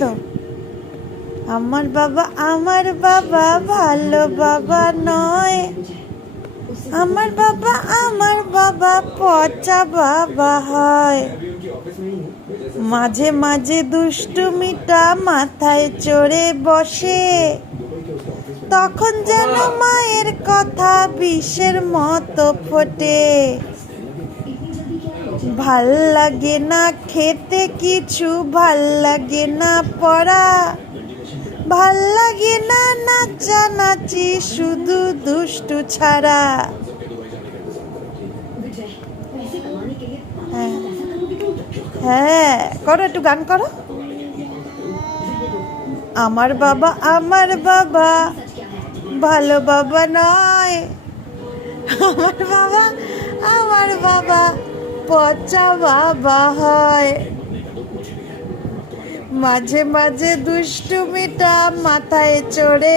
তো? আমার বাবা আমার বাবা ভালো বাবা নয়। আমার বাবা আমার বাবা পচা বাবা হয়। মাঝে মাঝে দুষ্টুমিটা মাথায় চড়ে বসে। তখন যেন মায়ের কথা বিষের মতো ফোটে। ভালো লাগে না খেতে, কিছু ভালো লাগে না পড়া। ভালো লাগে না নাচা নাচি শুধু দুষ্টু ছাড়া। হ্যাঁ করো একটু গান করো। আমার বাবা আমার বাবা, ভালো বাবা নয়। আমার বাবা আমার বাবা। পচা বাবা হয়। মাঝে মাঝে দুষ্টুমিটা মাথায় চড়ে